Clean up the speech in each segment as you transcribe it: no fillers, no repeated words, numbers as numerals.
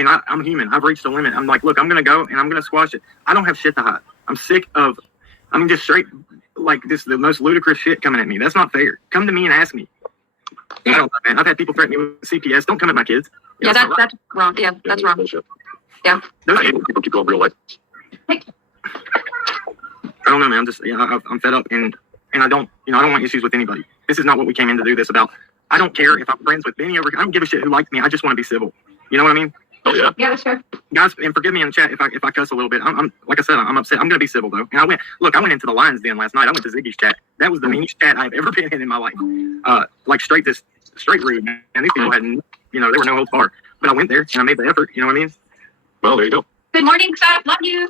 and I'm human. I've reached a limit. I'm like, look, I'm going to go and I'm going to squash it. I don't have shit to hide. I'm sick of, just straight, like, the most ludicrous shit coming at me. That's not fair. Come to me and ask me. I don't know, man. I've had people threaten me with CPS. Don't come at my kids. Yeah, that's wrong. Yeah, that's wrong. Yeah. People keep going real life. I don't know, man. I'm fed up, and I don't want issues with anybody. This is not what we came in to do this about. I don't care if I'm friends with Benny over. I don't give a shit who likes me. I just want to be civil. You know what I mean? Oh yeah. Yeah, sure. Guys, and forgive me in the chat if I cuss a little bit. I'm like I said, I'm upset. I'm gonna be civil though. And I went into the Lions Den last night. I went to Ziggy's chat. That was the meanest chat I've ever been in my life. Like straight rude, man. And these people had, there were no holds barred. But I went there and I made the effort. You know what I mean? Well, there you go. Good morning, Scott. Love you.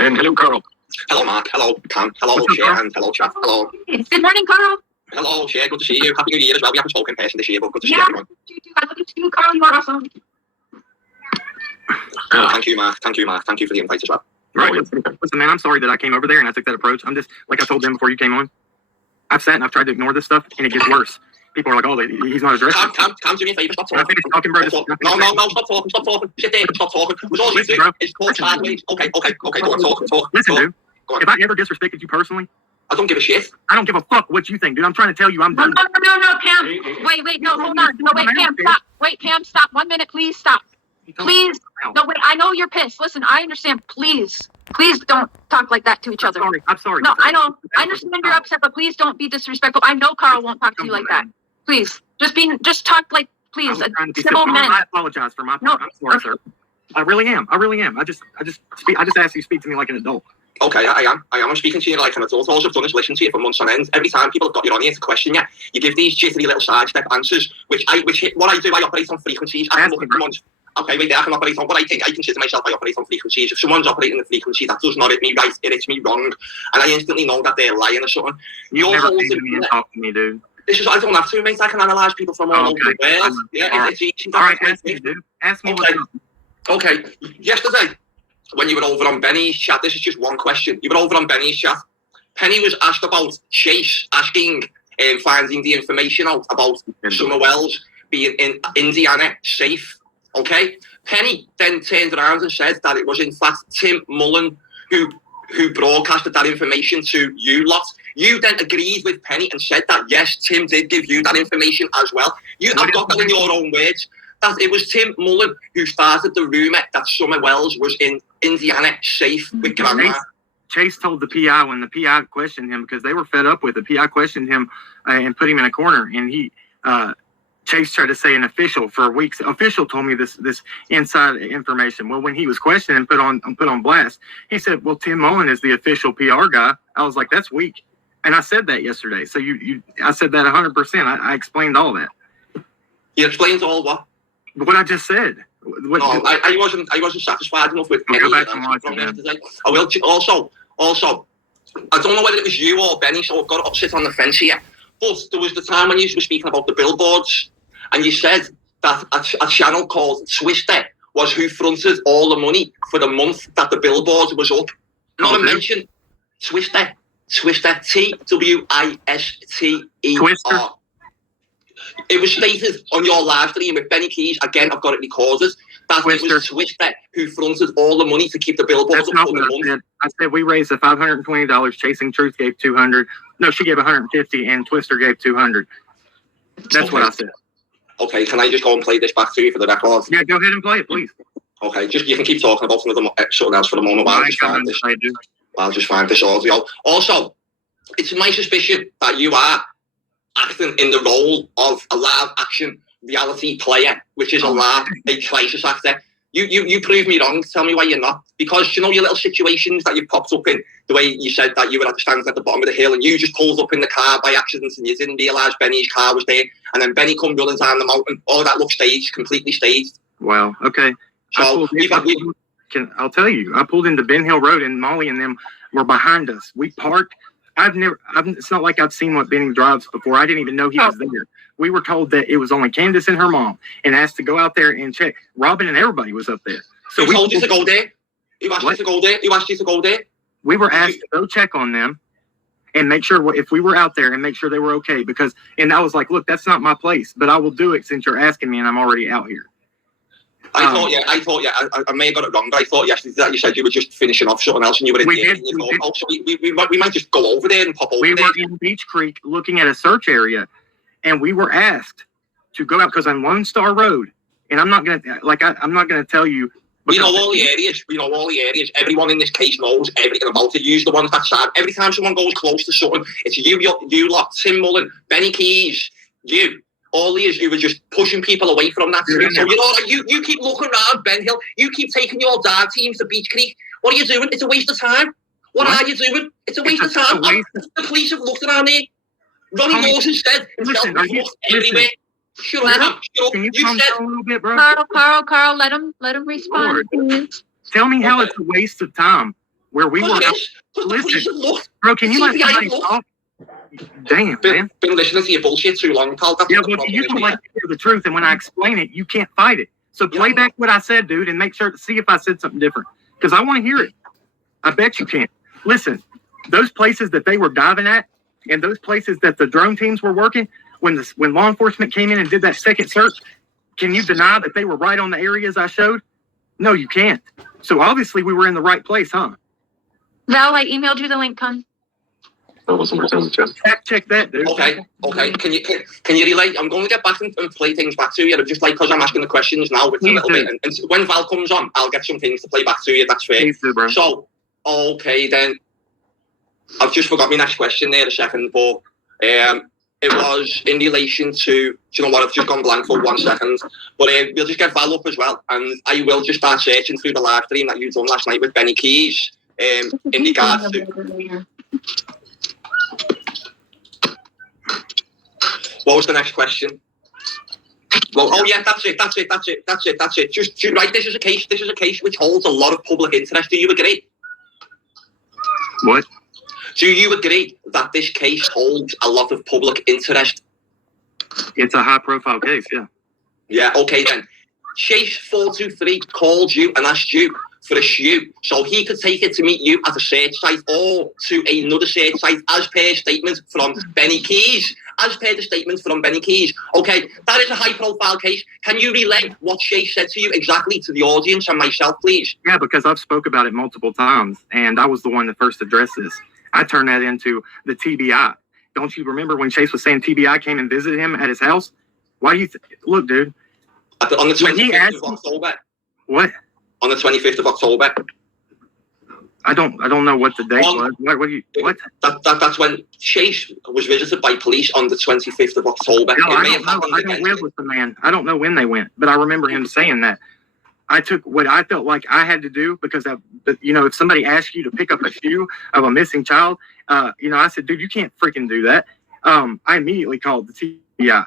And hello, Carl. Hello, Mark. Hello, Cam. Hello, Share. And hello, chat. Hello. Good morning, Carl. Hello, Share. Good to see you. Happy New Year as well. We haven't spoken in person this year, but good to see Yeah, everyone. I love you too, Carl. You are awesome. Thank you, Mark. Thank you for the invite as well. Right. Listen, man, I'm sorry that I came over there and I took that approach. I'm just, like I told them before you came on, I've sat and I've tried to ignore this stuff and it gets worse. People are like, oh, he's not addressing. Cam, do me a favour. Stop talking. Talking, bro. No, stop talking. Sit there and stop talking. It was all you do. It's called sideways. Okay. Go on, talk. Listen, dude. If I ever disrespected you personally, I don't give a shit. I don't give a fuck what you think, dude. I'm trying to tell you I'm done. No, Pam. Wait, no, hold on. No, wait, Pam, stop. Wait, Pam, stop. 1 minute, please stop. Please. No, wait, I know you're pissed. Listen, I understand. Please don't talk like that to each other. I'm sorry. No, I know. I understand you're upset, but please don't be disrespectful. I know Carl won't talk to you like that. Please. Just talk like, please, a civil man. I apologize for my part. I'm sorry, sir. I really am. I just ask you to speak to me like an adult. Okay, I am. I'm speaking to you like an adult. All I've done is listen to you for months on end. Every time people have got you on here to question you, you give these jittery little sidestep answers, I operate on frequencies. Okay, wait, I can operate on what I think. I consider myself, I operate on frequencies. If someone's operating the frequency that does not hit me right, it hits me wrong. And I instantly know that they're lying or something. You've never seen me and talk to me, dude. This is, I don't have to, mate. I can analyse people from all over the world. Yeah, it's easy. All right, ask me, dude. Ask me what. Okay, yesterday, when you were over on Benny's chat, this is just one question. You were over on Benny's chat. Penny was asked about Chase asking and finding the information out about Summer Wells being in Indiana safe. Okay? Penny then turned around and said that it was in fact Tim Mullen who broadcasted that information to you lot. You then agreed with Penny and said that yes, Tim did give you that information as well. I've got that in your own words. That it was Tim Mullen who started the rumour that Summer Wells was in Indiana safe with Grandma. Chase told the PI when the PI questioned him because they were fed up with it. The PI questioned him and put him in a corner, and Chase tried to say an official for weeks. Official told me this inside information. Well, when he was questioned and put on blast, he said, "Well, Tim Mullen is the official PR guy." I was like, "That's weak," and I said that yesterday. So I said that 100%. I explained all that. You explained all what? What I just said. I wasn't satisfied enough with any from yesterday. I will also. I don't know whether it was you or Benny, so I've got to sit on the fence here. But there was the time when you were speaking about the billboards, and you said that a channel called Twister was who fronted all the money for the month that the billboard was up. Not a mention. Twister. Twister. Twister. It was stated on your live stream with Benny Keys, again, I've got it recorded, that Twister. It was Twister who fronted all the money to keep the billboards up for the month. I said we raised the $520, Chasing Truth gave $200. No, she gave $150 and Twister gave $200. That's what I said. Okay, can I just go and play this back to you for the record? Yeah, go ahead and play it, please. Okay, you can keep talking about something else for the moment while I just find this audio. Also, it's my suspicion that you are acting in the role of a live action reality player, which is a crisis actor. You prove me wrong. Tell me why you're not. Because, your little situations that you've popped up in, the way you said that you were at the stands at the bottom of the hill and you just pulled up in the car by accident and you didn't realise Benny's car was there, and then Benny come running down the mountain. All that looks staged, completely staged. Wow, okay. So, I'll tell you, I pulled into Ben Hill Road and Molly and them were behind us. We parked. It's not like I've seen what Benny drives before. I didn't even know he was there. We were told that it was only Candace and her mom and asked to go out there and check. Robin and everybody was up there. So we told you to go there? You asked you to go there? You asked you to go there? We were asked to go check on them and make sure if we were out there and make sure they were okay. And I was like, look, that's not my place, but I will do it since you're asking me and I'm already out here. I may have got it wrong, but I thought yesterday that you said you were just finishing off something else and you were in We the did, and you we thought, did. oh, so we might just go over there and pop over We there. were in Beach Creek looking at a search area, and we were asked to go out because on Lone Star Road, and I'm not gonna tell you. We know all the areas. We know all the areas. Everyone in this case knows everything about it. Use the ones that side. Every time someone goes close to something, it's you lot, Tim Mullen, Benny Keys, you. All these, you were just pushing people away from that. Yeah. So you know, you keep looking around Ben Hill. You keep taking your dive teams to Beach Creek. What are you doing? It's a waste of time. What are you doing? It's a waste of time. The police have looked around there. Ronnie Lawson said himself, looked everywhere. Shut up. Can you You calm said, down a little bit, bro? Carl, let him respond. Tell me how it's a waste of time where we were. because the police Listen, have looked. bro, can you let CPI somebody look. talk? Damn, man. Been listening to your bullshit too long, pal. That's Yeah, what the well, problem you is don't here. like to hear the truth, and when I explain it, you can't fight it. So play back what I said, dude, and make sure to see if I said something different, because I want to hear it. I bet you can. Listen, those places that they were diving at, and those places that the drone teams were working, when law enforcement came in and did that second search, can you deny that they were right on the areas I showed? No, you can't. So obviously we were in the right place, huh? Val, I emailed you the link, Con. That was somewhere in the chat. Fact check that, dude. Okay. Can you relate? I'm going to get back and play things back to you. Just like because I'm asking the questions now, with a little bit, and when Val comes on, I'll get some things to play back to you. That's fair. Please do, bro. So, okay then. I've just forgot my next question there a second, but it was in relation to. Do you know what? I've just gone blank for 1 second. But we'll just get Val up as well, and I will just start searching through the live stream that you done last night with Benny Keys. In regards to. What was the next question? Well, oh yeah, that's it. Just right. This is a case which holds a lot of public interest. Do you agree? What? Do you agree that this case holds a lot of public interest? It's a high-profile case, yeah. Yeah. Okay then. Chase 423 called you and asked you for a shoe so he could take it to meet you at a search site or to another search site as per statement from Benny Keys. Okay, that is a high-profile case. Can you relay what Chase said to you exactly to the audience and myself, please? Yeah, because I've spoke about it multiple times, and I was the one that first addressed this. I turned that into the TBI. Don't you remember when Chase was saying TBI came and visited him at his house? Why do you look, dude? On the 25th of October. What? On the 25th of October. I don't know what the date was. What? That's when Chase was visited by police on the 25th of October. No, I don't know. I don't live with the man. I don't know when they went, but I remember him saying that. I took what I felt like I had to do because, if somebody asked you to pick up a shoe of a missing child, I said, dude, you can't freaking do that. I immediately called the TBI.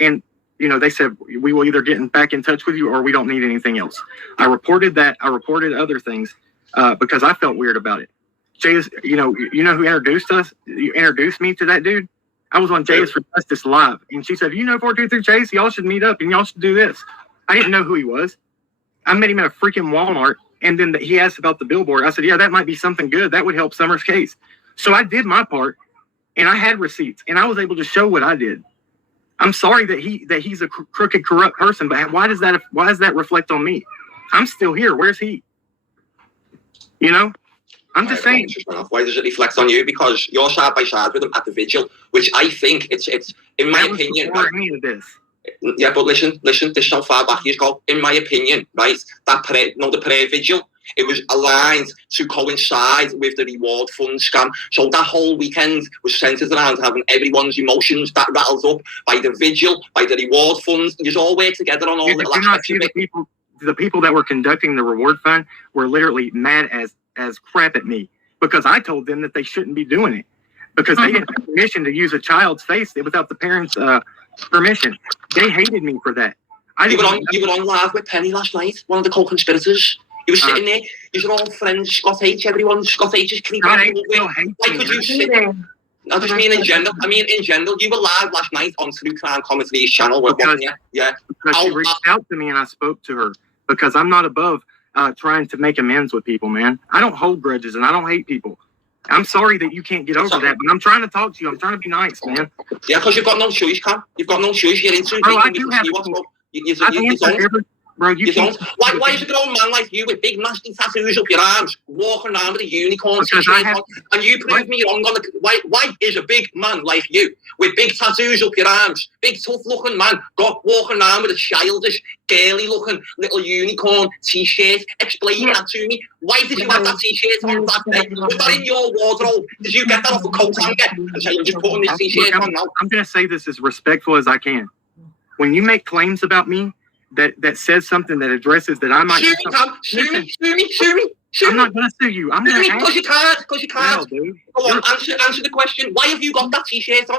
And they said, we will either get back in touch with you or we don't need anything else. I reported that. I reported other things because I felt weird about it. Jay's, you know who introduced us? You introduced me to that dude. I was on Jay's for Justice Live. And she said, 423 Chase, y'all should meet up and y'all should do this. I didn't know who he was. I met him at a freaking Walmart. And then he asked about the billboard. I said, yeah, that might be something good. That would help Summer's case. So I did my part and I had receipts and I was able to show what I did. I'm sorry that he's a crooked, corrupt person, but why does that reflect on me? I'm still here. Where's he? I'm just saying. Why does it reflect on you? Because you're side by side with him at the vigil, which I think it's in my opinion. Right? Any of this. Yeah, but listen. This is how far back you go. In my opinion, right? The prayer vigil. It was aligned to coincide with the reward fund scam. So that whole weekend was centered around having everyone's emotions that rattled up by the vigil, by the reward funds. You all work together on all little aspects of it. The people that were conducting the reward fund were literally mad as crap at me because I told them that they shouldn't be doing it because they didn't have permission to use a child's face without the parents' permission. They hated me for that. You were on live with Penny last night, one of the co-conspirators. You were sitting there. You're all friends. Scott H. Everyone. Scott H. is creeping. Why could you sit there? I just mean in general. You were live last night on True Crime Commentary's channel. Because she reached out to me and I spoke to her because I'm not above trying to make amends with people, man. I don't hold grudges and I don't hate people. I'm sorry that you can't get over that, but I'm trying to talk to you. I'm trying to be nice, man. Yeah, because you've got no choice, Cam. You've got no choice. You're into. I do have. Bro, You don't. Why is a grown man like you with big nasty tattoos up your arms walking around with a unicorn Because t-shirt on, and you prove me wrong on the why is a big man like you with big tattoos up your arms, big tough looking man, walking around with a childish, girly looking little unicorn t-shirt? Explain that to me. Why did you have that t-shirt on that day? Was that in your wardrobe? Did you get that off a coat hanger and say you're just putting this t-shirt on now? I'm going to say this as respectful as I can. When you make claims about me, that says something that addresses that I might. Sue me. I'm not going to sue you. I'm going to. Because you can't. No, dude. Go on, answer the question. Why have you got that t-shirt on?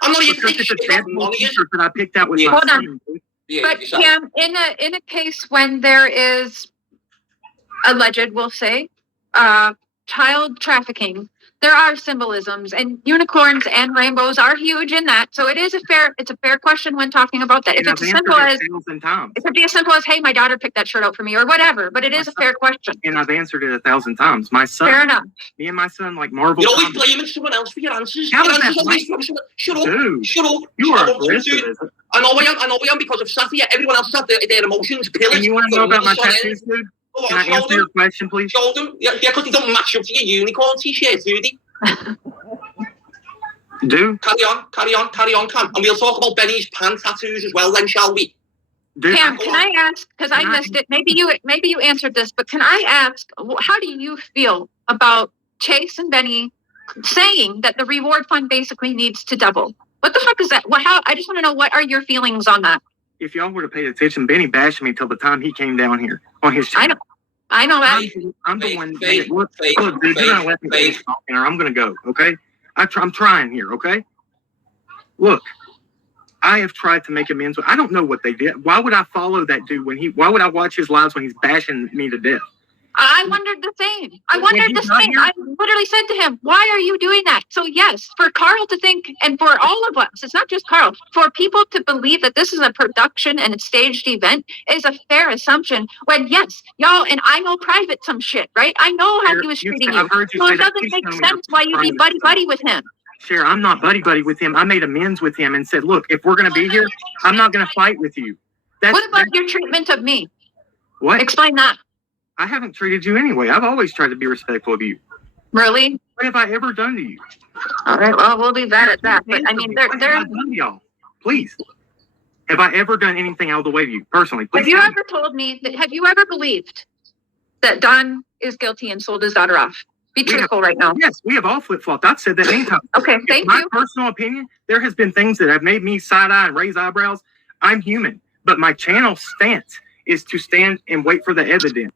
I'm not even because it's a Deadpool t-shirt that I picked out with my Hold on. son, dude. But Cam, in a case when there is alleged, we'll say, child trafficking, there are symbolisms, and unicorns and rainbows are huge in that. So it's a fair question when talking about that. If it's as simple as, it could be as simple as, hey, my daughter picked that shirt out for me, or whatever. But it is a fair question. And I've answered it 1,000 times. My son, fair enough. Me and my son like Marvel. You're always blaming someone else for your answers. How Your is answers that always from someone. Shut up. Dude, Shut up. you are aggressive. I know I am because of Safia. Everyone else has their emotions pillaged. And you want to know about my tattoos, dude? Can I answer your question, please? Show them. Yeah, because they don't match up to your unicorn t-shirt, do they? Dude. Carry on, Cam. And we'll talk about Benny's pan tattoos as well then, shall we? Dude, Cam, can I ask, because I missed it, maybe you answered this, but can I ask, how do you feel about Chase and Benny saying that the reward fund basically needs to double? What the fuck is that? I just want to know, what are your feelings on that? If y'all would have paid attention, Benny bashed me till the time he came down here on his channel. I know that. I'm the one. Look, dude, you're gonna let me finish talking, or I'm gonna go. Okay, I'm trying here. Okay, look, I have tried to make amends. I don't know what they did. Why would I follow that dude why would I watch his lives when he's bashing me to death? I wondered the same. I literally said to him, why are you doing that? So yes, for Carl to think, and for all of us, it's not just Carl, for people to believe that this is a production and a staged event is a fair assumption when, yes, y'all, and I know private some shit, right? I know how he was treating you. So it doesn't make sense why you be buddy-buddy with him. Cher, I'm not buddy-buddy with him. I made amends with him and said, look, if we're going to be here, I'm not going to fight with you. What about your treatment of me? What? Explain that. I haven't treated you anyway. I've always tried to be respectful of you. Really? What have I ever done to you? All right, well, we'll leave that at that. But I mean, what have I done to y'all? Please. Have I ever done anything all the way to you, personally? Please. Have you ever told me, have you ever believed that Don is guilty and sold his daughter off? Be truthful right now. Yes, we have all flip-flopped. I've said that many times. Okay, thank you. My personal opinion, there has been things that have made me side-eye and raise eyebrows. I'm human. But my channel stance is to stand and wait for the evidence.